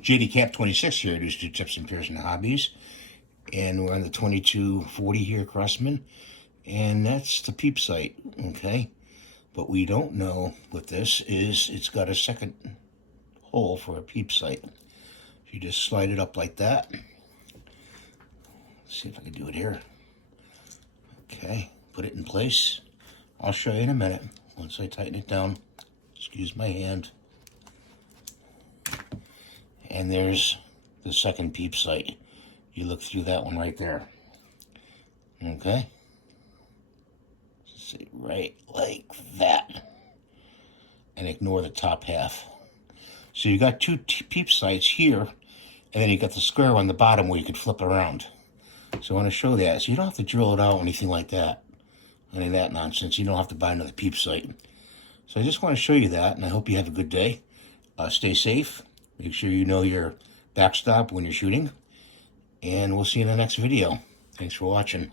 JD Cap 26 here. I do tips and Pearson hobbies. And we're on the 2240 here, Crosman. And that's the peep sight, okay? But we don't know what this is. It's got a second hole for a peep sight. You just slide it up like that. Let's see if I can do it here. Okay, put it in place. I'll show you in a minute once I tighten it down. Excuse my hand. And there's the second peep sight. You look through that one right there. Okay? See, right like that. And ignore the top half. So you got two peep sights here, and then you got the square on the bottom where you could flip around. So I want to show that. So you don't have to drill it out or anything like that. Any of that nonsense. You don't have to buy another peep sight. So I just want to show you that, and I hope you have a good day. Stay safe. Make sure you know your backstop when you're shooting. And we'll see you in the next video. Thanks for watching.